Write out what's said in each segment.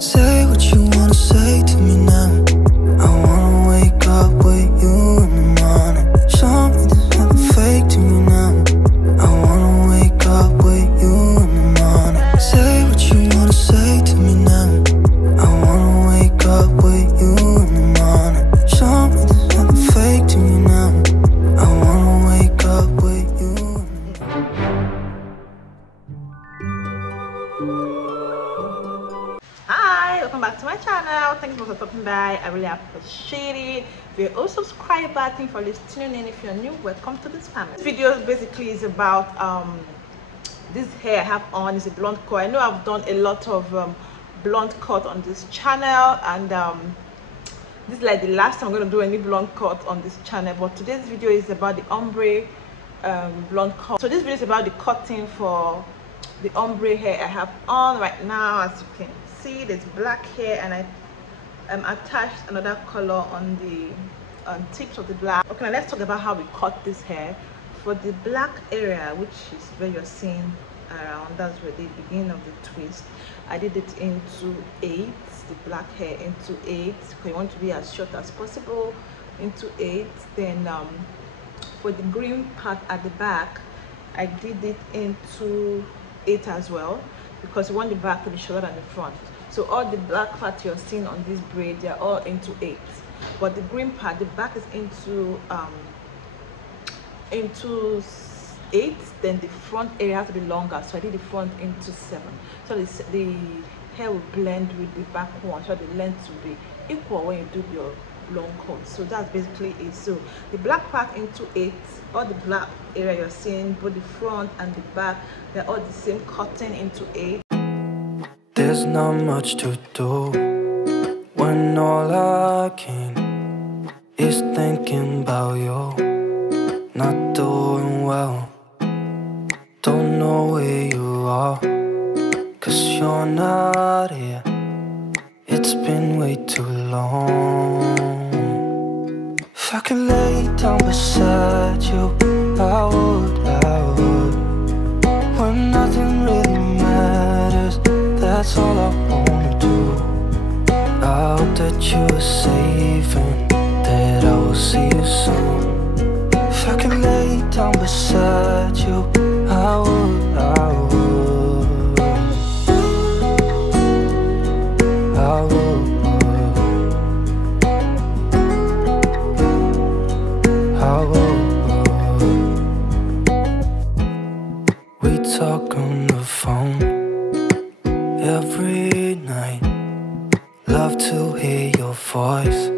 Say what you wanna say to me now. I wanna wake up with you in the morning. Show me there's nothing fake to me now. I wanna wake up with you in the morning. Say what you wanna say to me now. I wanna wake up with you in the morning. Show me there's nothing fake to me now. I wanna wake up with you. Hi, welcome back to my channel. Thank you for stopping by. I really appreciate it. If you're a subscriber, thank you for tuning in. If you're new, welcome to this family. This video basically is about this hair I have on is a blonde cut. I know I've done a lot of blonde cut on this channel, and this is like the last time I'm going to do any blonde cut on this channel. But today's video is about the ombre blonde cut. So this video is about the cutting for the ombre hair I have on right now. As you can see, there's black hair, and I attached another color on the tips of the black. Okay, now let's talk about how we cut this hair. For the black area, which is where you're seeing around, that's where the beginning of the twist, I did it into 8, the black hair into 8, because you want to be as short as possible, into 8. Then for the green part at the back, I did it into 8 as well, because you want the back to be shorter than the front. So all the black part you're seeing on this braid, they're all into 8, but the green part, the back is into 8. Then the front area has to be longer, so I did the front into 7, so the hair will blend with the back one, so the length will be equal when you do your long cut. So that's basically it. So the black part into 8, all the black area you're seeing, both the front and the back, they're all the same, cutting into 8. There's not much to do when all I can is thinking about you. Not doing well, don't know where you are, 'cause you're not here. It's been way too long. If I could lay down beside you, I would. When nothing really matters, that's all I wanna do. I hope that you are safe and that I will see you soon. If I could lay down beside you, I would. We talk on the phone every night. Love to hear your voice.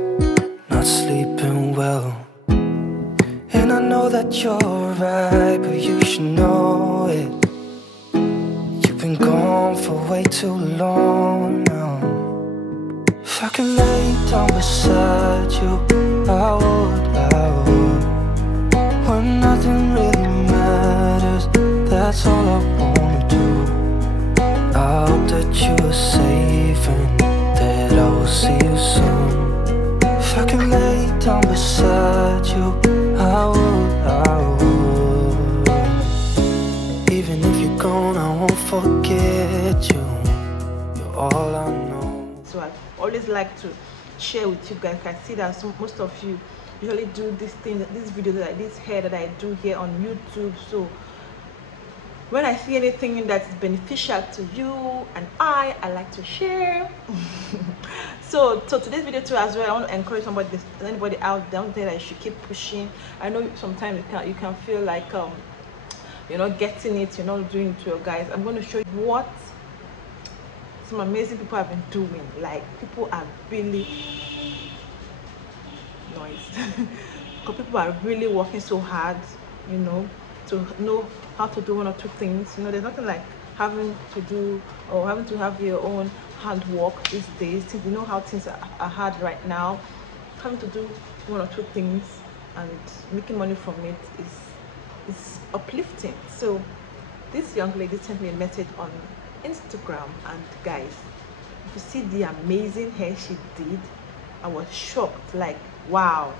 Not sleeping well, and I know that you're right, but you should know it. You've been gone for way too long now. If I could lay down beside you, I would. When nothing really matters, that's all I wanna do. I hope that you are safe and that I will see you soon. If I could lay down beside you, I would. Even if you're gone, I won't forget you. You're all I know. So I always like to share with you guys. I see that most of you usually do this thing, this video, like this hair that I do here on YouTube. So when I see anything that is beneficial to you and I like to share. so today's video too as well, I want to encourage anybody out there that you should keep pushing. I know sometimes you can feel like you're not getting it, you're not doing it to your guys. I'm going to show you what some amazing people have been doing. Like, people are really because people are really working so hard, you know, to know how to do one or two things. You know, there's nothing like having to do or having to have your own handwork these days. Since you know how things are hard right now, having to do one or two things and making money from it is uplifting. So this young lady sent me a message on Instagram, and guys, if you see the amazing hair she did, I was shocked. Like, wow,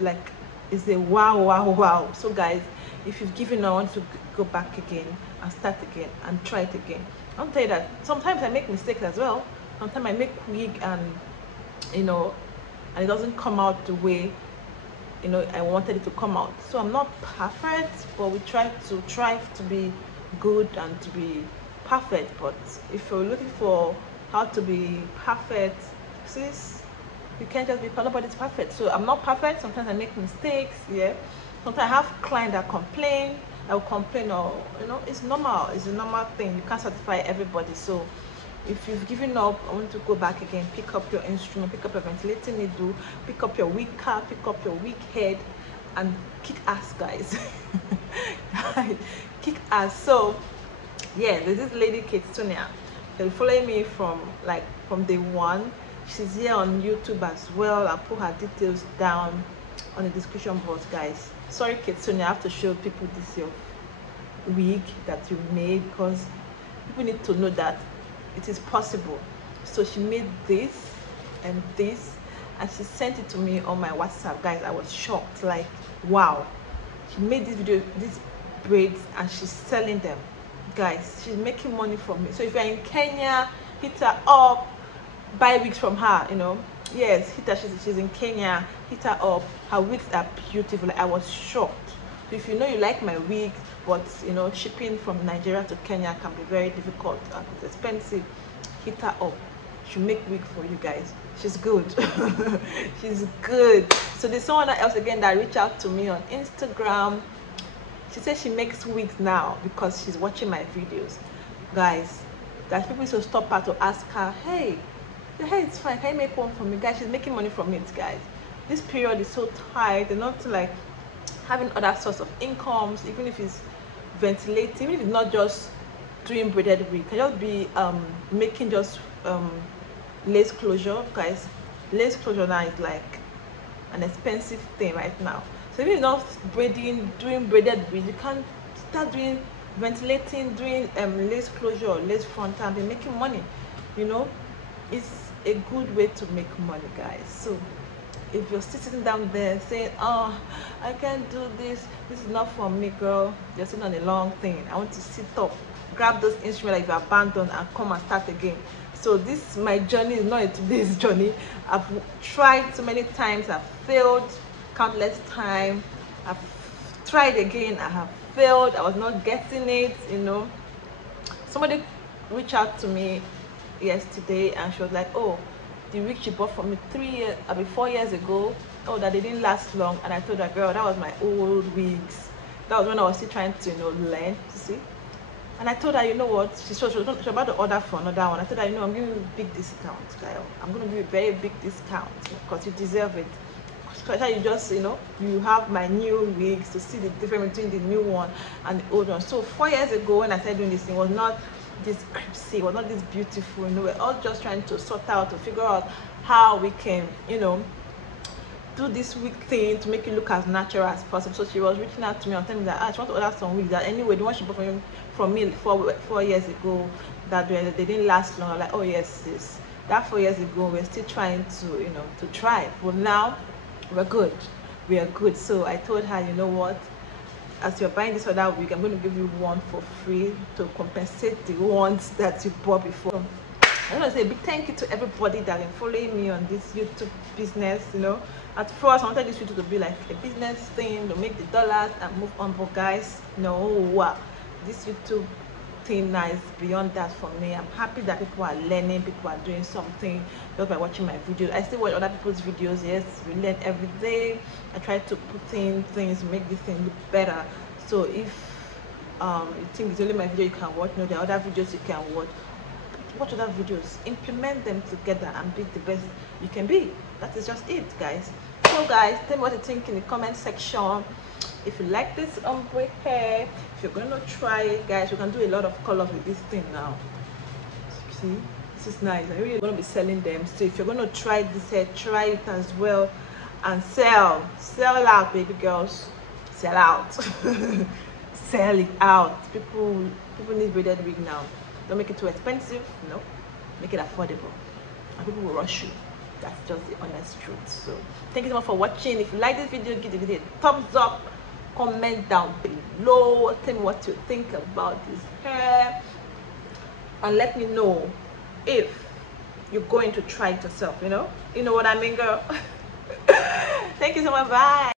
like, it's a wow. So guys, if you've given up, want to go back again and start again and try it again, I'll tell you that sometimes I make mistakes as well. Sometimes I make wig and you know, and it doesn't come out the way I wanted it to come out. So I'm not perfect, but we try to be good and to be perfect. But if you're looking for how to be perfect, sis, you can't just be perfect. Nobody's perfect. So I'm not perfect. Sometimes I make mistakes. Yeah. Sometimes I have clients that complain. I will complain, or it's normal. It's a normal thing. You can't satisfy everybody. So if you've given up, I want to go back again. Pick up your instrument, pick up your ventilating needle, pick up your wig cap, pick up your wig head, and kick ass, guys. Kick ass. So yeah, there's this lady Kate been following me from day one. She's here on YouTube as well. I'll put her details down on the description box, guys. Sorry, Kate I have to show people this your wig that you made, because people need to know that it is possible. So she made this and this, and she sent it to me on my WhatsApp, guys. I was shocked, like, wow. She made this braids, and she's selling them, guys. She's making money from me. So if you're in Kenya, hit her up, buy wigs from her. Yes, hit her. She's in Kenya, hit her up. Her wigs are beautiful. Like, I was shocked. So if you like my wigs, but shipping from Nigeria to Kenya can be very difficult and it's expensive, hit her up. She'll make wig for you guys. She's good. She's good. So there's someone else again that reached out to me on Instagram. She said she makes wigs now because she's watching my videos, guys. That people should stop her to ask her, hey, your hair is fine, can you make one for me? Guys, she's making money from it, guys. This period is so tight, and not like having other source of incomes, even if it's ventilating, even if it's not just doing braided wig, can just be making just lace closure, guys. Lace closure now is like an expensive thing right now. So if you're not doing braided wig, you can start doing ventilating, doing lace closure or lace front, and be making money. It's a good way to make money, guys. So if you're sitting down there saying, oh, I can't do this is not for me, girl, you're sitting on a long thing. I want to sit up, grab those instruments that you've abandoned, and come and start again. So my journey is not a today's journey. I've tried so many times, I've failed countless times. I've tried again, I have failed. I was not getting it. Somebody reached out to me yesterday, and she was like, oh, the wig she bought from me 4 years ago, oh, that they didn't last long. And I told her, girl, that was my old wigs. That was when I was still trying to learn, you see. And I told her, you know what, she was about to order for another one. I told her, I'm giving you a big discount, girl. I'm going to give you a very big discount because you deserve it. Especially you just you have my new wigs, to see the difference between the new one and the old one. So 4 years ago, when I started doing this thing, was not this crispy, was not this beautiful. We're all just trying to sort out, to figure out how we can do this wig thing to make it look as natural as possible. So she was reaching out to me and telling me that she wants to order some wigs, that anyway the one she bought from me 4 years ago, that they didn't last long. I'm like, oh yes, sis, that 4 years ago, we're still trying to try. But now we are good. So I told her, you know what, as you're buying this other wig, I'm going to give you one for free to compensate the ones that you bought before. I want to say a big thank you to everybody that been following me on this YouTube business. At first I wanted this video to be like a business thing, to make the dollars and move on, but guys, no, this YouTube thing now is beyond that for me. I'm happy that people are learning, people are doing something just by watching my videos. I still watch other people's videos. Yes, we learn every day. I try to put in things to make this thing look better. So if you think it's only my video you can watch, no, there are other videos you can watch other videos, implement them together, and be the best you can be. That is just it, guys. So guys, tell me what you think in the comment section. If you like this ombre hair, if you're going to try it, guys, you can do a lot of colors with this thing now. See, this is nice. I'm really going to be selling them. So if you're going to try this hair, try it as well, and sell out, baby girls. Sell out. Sell it out. People need braided wig now. Don't make it too expensive, no, make it affordable, and people will rush you. That's just the honest truth. So thank you so much for watching. If you like this video, give the video a thumbs up, comment down below, tell me what you think about this hair, and let me know if you're going to try it yourself. You know what I mean, girl? Thank you so much. Bye.